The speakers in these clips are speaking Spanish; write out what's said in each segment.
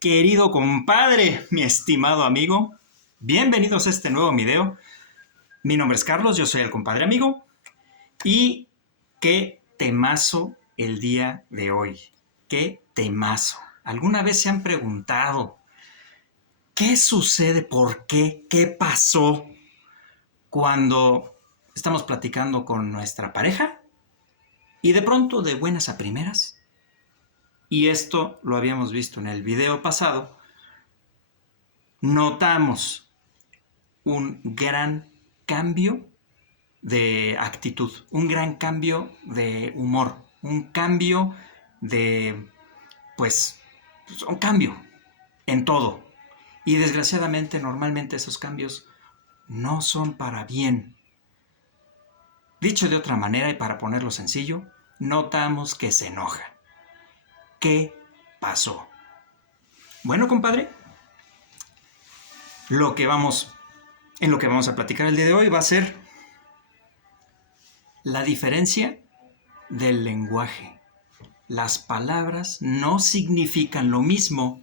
Querido compadre, mi estimado amigo, bienvenidos a este nuevo video. Mi nombre es Carlos, yo soy el compadre amigo. Y qué temazo el día de hoy. Qué temazo. ¿Alguna vez se han preguntado qué sucede, por qué, qué pasó cuando estamos platicando con nuesra pareja y de pronto, de buenas a primeras, y esto lo habíamos visto en el video pasado, notamos un gran cambio de actitud, un gran cambio de humor, un cambio de, un cambio en todo. Y desgraciadamente, normalmente esos cambios no son para bien. Dicho de otra manera y para ponerlo sencillo, notamos que se enoja. ¿Qué pasó? Bueno, compadre, en lo que vamos a platicar el día de hoy va a ser la diferencia del lenguaje. Las palabras no significan lo mismo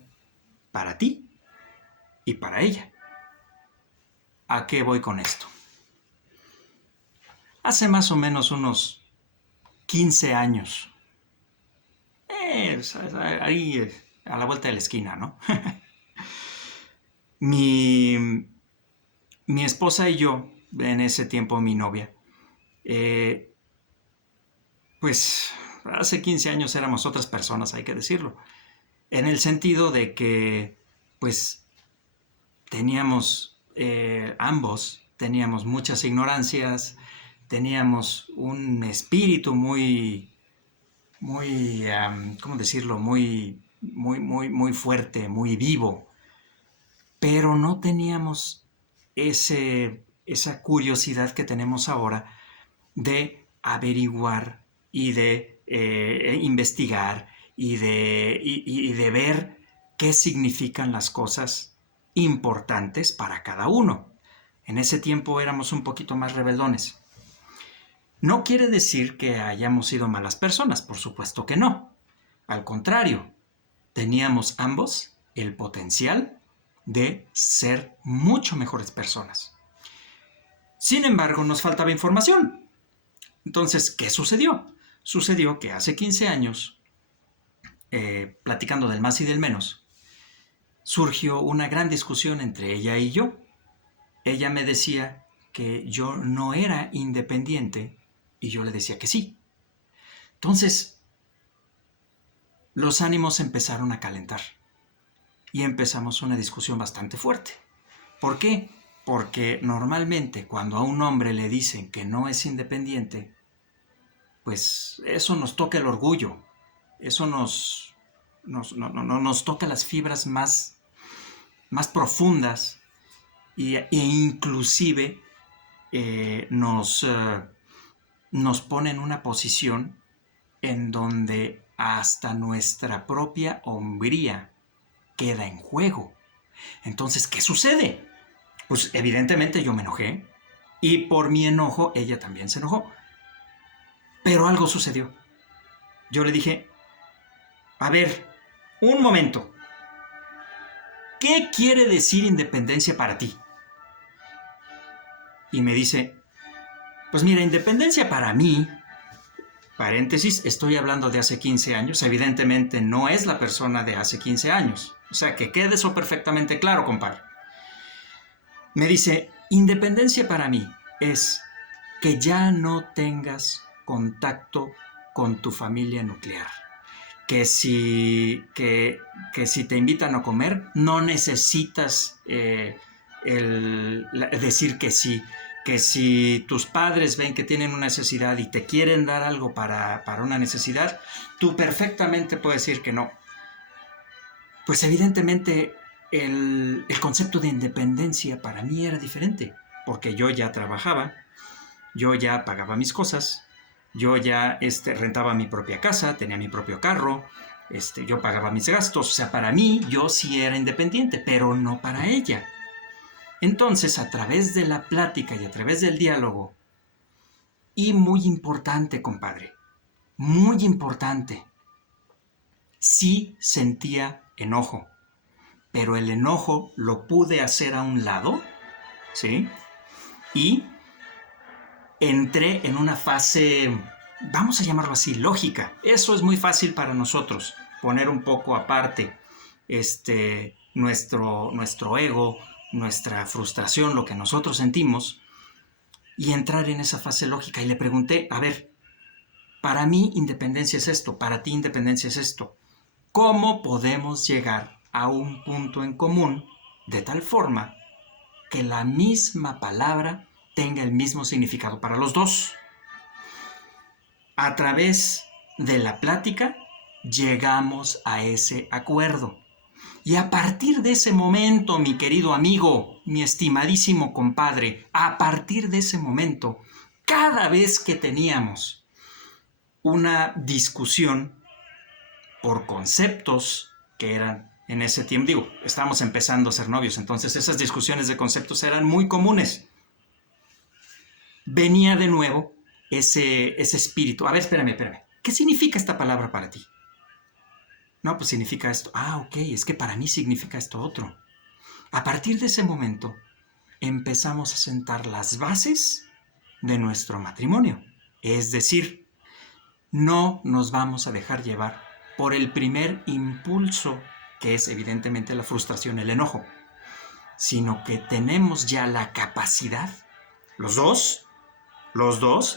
para ti y para ella. ¿A qué voy con esto? Hace más o menos unos 15 años, ahí a la vuelta de la esquina, ¿no? mi esposa y yo, en ese tiempo mi novia, pues hace 15 años éramos otras personas, hay que decirlo, en el sentido de que pues ambos teníamos muchas ignorancias, teníamos un espíritu muy, ¿cómo decirlo? Muy fuerte, muy vivo, pero no teníamos esa curiosidad que tenemos ahora de averiguar y de investigar y de ver qué significan las cosas importantes para cada uno. En ese tiempo éramos un poquito más rebeldones. No quiere decir que hayamos sido malas personas, por supuesto que no. Al contrario, teníamos ambos el potencial de ser mucho mejores personas. Sin embargo, nos faltaba información. Entonces, ¿qué sucedió? Sucedió que hace 15 años, platicando del más y del menos, surgió una gran discusión entre ella y yo. Ella me decía que yo no era independiente y yo le decía que sí. Entonces, los ánimos empezaron a calentar y empezamos una discusión bastante fuerte. ¿Por qué? Porque normalmente cuando a un hombre le dicen que no es independiente, pues eso nos toca el orgullo, eso nos toca las fibras más profundas e inclusive nos pone en una posición en donde hasta nuestra propia hombría queda en juego. Entonces, ¿qué sucede? Pues evidentemente yo me enojé y por mi enojo ella también se enojó. Pero algo sucedió. Yo le dije, a ver, un momento. ¿Qué quiere decir independencia para ti? Y me dice, pues mira, independencia para mí, paréntesis, estoy hablando de hace 15 años, evidentemente no es la persona de hace 15 años. O sea, que quede eso perfectamente claro, compadre. Me dice, independencia para mí es que ya no tengas contacto con tu familia nuclear. Que si te invitan a comer, no necesitas decir que sí. Que si tus padres ven que tienen una necesidad y te quieren dar algo para una necesidad, tú perfectamente puedes decir que no. Pues evidentemente el concepto de independencia para mí era diferente, porque yo ya trabajaba, yo ya pagaba mis cosas, yo ya rentaba mi propia casa, tenía mi propio carro, yo pagaba mis gastos. O sea, para mí yo sí era independiente, pero no para ella. Entonces, a través de la plática y a través del diálogo, Y muy importante, compadre, muy importante, sí sentía enojo, pero el enojo lo pude hacer a un lado, ¿sí? Y entré en una fase, vamos a llamarlo así, lógica. Eso es muy fácil para nosotros, poner un poco aparte nuestro ego, nuestra frustración, lo que nosotros sentimos, y entrar en esa fase lógica. Y le pregunté, a ver, para mí independencia es esto, para ti independencia es esto. ¿Cómo podemos llegar a un punto en común de tal forma que la misma palabra tenga el mismo significado para los dos? A través de la plática llegamos a ese acuerdo. Y a partir de ese momento, mi querido amigo, mi estimadísimo compadre, a partir de ese momento, cada vez que teníamos una discusión por conceptos que eran en ese tiempo, digo, estábamos empezando a ser novios, entonces esas discusiones de conceptos eran muy comunes. Venía de nuevo ese espíritu. A ver, espérame. ¿Qué significa esta palabra para ti? No, pues significa esto. Ah, ok, es que para mí significa esto otro. A partir de ese momento, empezamos a sentar las bases de nuestro matrimonio. Es decir, no nos vamos a dejar llevar por el primer impulso, que es evidentemente la frustración, el enojo, sino que tenemos ya la capacidad, los dos,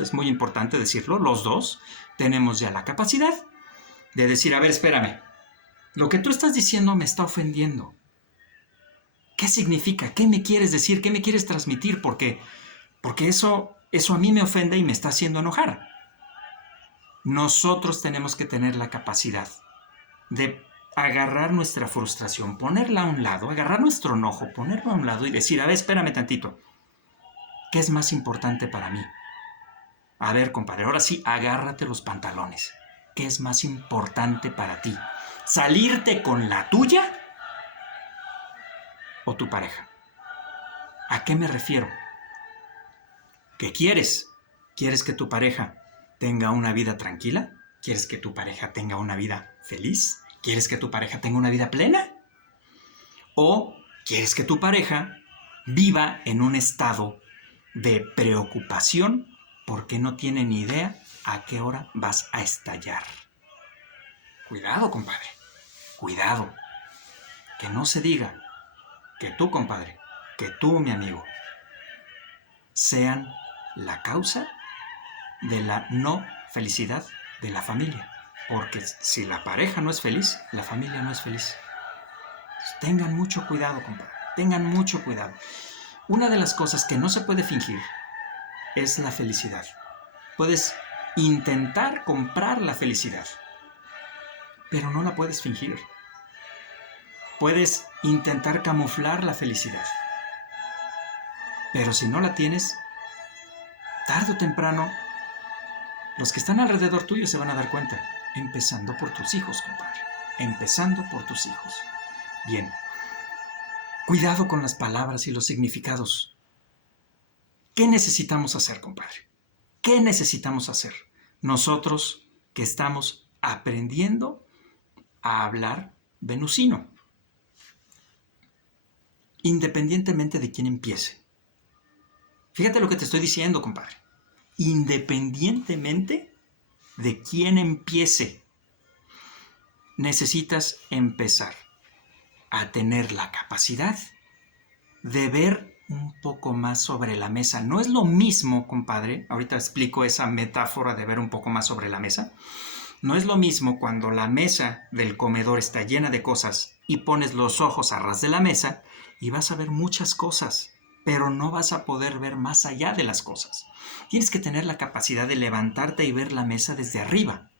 es muy importante decirlo, los dos tenemos ya la capacidad de decir, a ver, espérame, lo que tú estás diciendo me está ofendiendo. ¿Qué significa? ¿Qué me quieres decir? ¿Qué me quieres transmitir? Porque eso a mí me ofende y me está haciendo enojar. Nosotros tenemos que tener la capacidad de agarrar nuestra frustración, ponerla a un lado, agarrar nuestro enojo, ponerlo a un lado y decir, a ver, espérame tantito, ¿qué es más importante para mí? A ver, compadre, ahora sí, agárrate los pantalones. ¿Qué es más importante para ti? ¿Salirte con la tuya o tu pareja? ¿A qué me refiero? ¿Qué quieres? ¿Quieres que tu pareja tenga una vida tranquila? ¿Quieres que tu pareja tenga una vida feliz? ¿Quieres que tu pareja tenga una vida plena? ¿O quieres que tu pareja viva en un estado de preocupación porque no tiene ni idea a qué hora vas a estallar? Cuidado, compadre. Cuidado. Que no se diga que tú, compadre, que tú, mi amigo, sean la causa de la no felicidad de la familia. Porque si la pareja no es feliz, la familia no es feliz. Tengan mucho cuidado, compadre. Tengan mucho cuidado. Una de las cosas que no se puede fingir es la felicidad. Puedes intentar comprar la felicidad, pero no la puedes fingir. Puedes intentar camuflar la felicidad, pero si no la tienes, tarde o temprano, los que están alrededor tuyo se van a dar cuenta. Empezando por tus hijos, compadre. Empezando por tus hijos. Bien. Cuidado con las palabras y los significados. ¿Qué necesitamos hacer, compadre? ¿Qué necesitamos hacer? Nosotros que estamos aprendiendo a hablar venusino. Independientemente de quién empiece. Fíjate lo que te estoy diciendo, compadre. Independientemente de quién empiece, necesitas empezar a tener la capacidad de ver un poco más sobre la mesa. No es lo mismo, compadre, ahorita explico esa metáfora de ver un poco más sobre la mesa. No es lo mismo cuando la mesa del comedor está llena de cosas y pones los ojos a ras de la mesa y vas a ver muchas cosas, pero no vas a poder ver más allá de las cosas. Tienes que tener la capacidad de levantarte y ver la mesa desde arriba.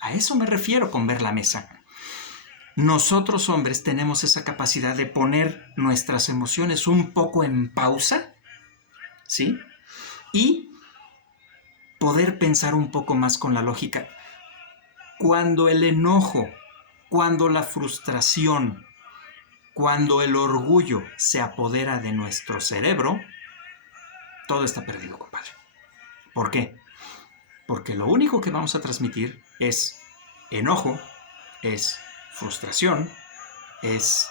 A eso me refiero con ver la mesa. Nosotros hombres tenemos esa capacidad de poner nuestras emociones un poco en pausa, ¿sí? Y poder pensar un poco más con la lógica. Cuando el enojo, cuando la frustración, cuando el orgullo se apodera de nuestro cerebro, todo está perdido, compadre. ¿Por qué? Porque lo único que vamos a transmitir es enojo, es frustración, es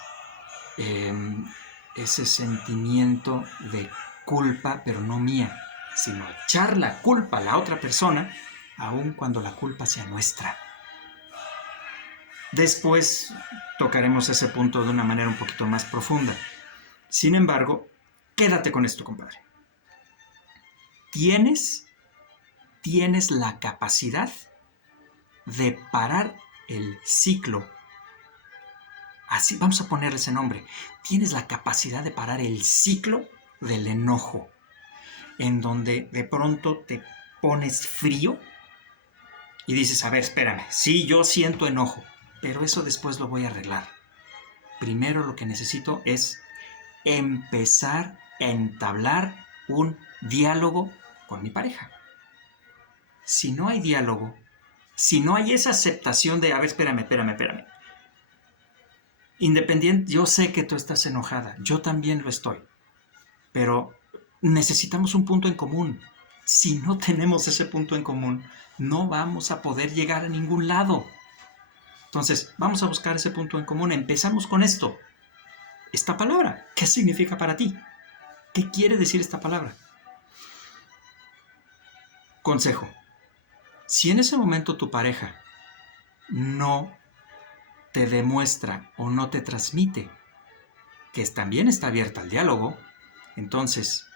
ese sentimiento de culpa, pero no mía, sino echar la culpa a la otra persona, aun cuando la culpa sea nuestra. Después tocaremos ese punto de una manera un poquito más profunda. Sin embargo, quédate con esto, compadre. Tienes la capacidad de parar el ciclo. Así vamos a ponerle ese nombre. Tienes la capacidad de parar el ciclo del enojo, en donde de pronto te pones frío y dices, a ver, espérame, sí, yo siento enojo, pero eso después lo voy a arreglar. Primero lo que necesito es empezar a entablar un diálogo con mi pareja. Si no hay diálogo, si no hay esa aceptación de, a ver, espérame. Independiente, yo sé que tú estás enojada, yo también lo estoy, pero necesitamos un punto en común. Si no tenemos ese punto en común, no vamos a poder llegar a ningún lado. Entonces, vamos a buscar ese punto en común. Empezamos con esto. Esta palabra, ¿qué significa para ti? ¿Qué quiere decir esta palabra? Consejo. Si en ese momento tu pareja no te demuestra o no te transmite que también está abierta al diálogo, entonces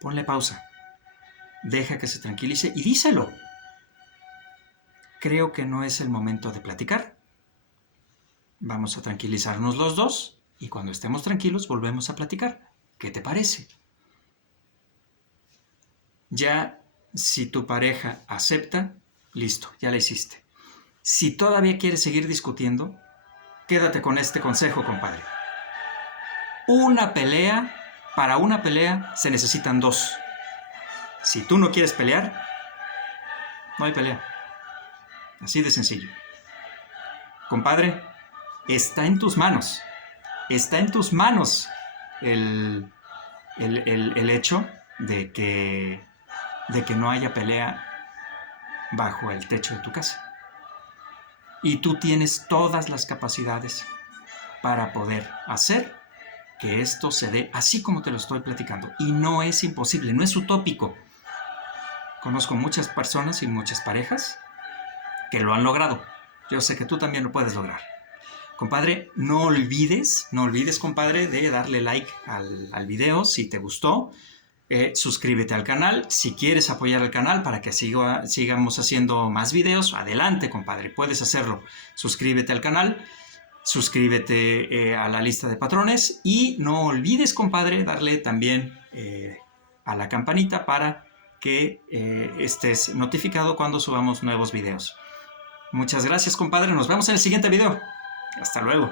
ponle pausa, deja que se tranquilice y díselo. Creo que no es el momento de platicar. Vamos a tranquilizarnos los dos y cuando estemos tranquilos volvemos a platicar. ¿Qué te parece? Ya si tu pareja acepta, listo, ya la hiciste. Si todavía quieres seguir discutiendo, quédate con este consejo, compadre. Para una pelea se necesitan dos. Si tú no quieres pelear, no hay pelea. Así de sencillo. Compadre, está en tus manos. Está en tus manos el hecho de que no haya pelea bajo el techo de tu casa. Y tú tienes todas las capacidades para poder hacer que esto se dé así como te lo estoy platicando. Y no es imposible, no es utópico. Conozco muchas personas y muchas parejas que lo han logrado. Yo sé que tú también lo puedes lograr. Compadre, no olvides, compadre, de darle like al video si te gustó. Suscríbete al canal. Si quieres apoyar al canal para que sigamos haciendo más videos, adelante, compadre, puedes hacerlo. Suscríbete al canal, suscríbete a la lista de patrones y no olvides, compadre, darle también a la campanita para que estés notificado cuando subamos nuevos videos. Muchas gracias, compadre. Nos vemos en el siguiente video. Hasta luego.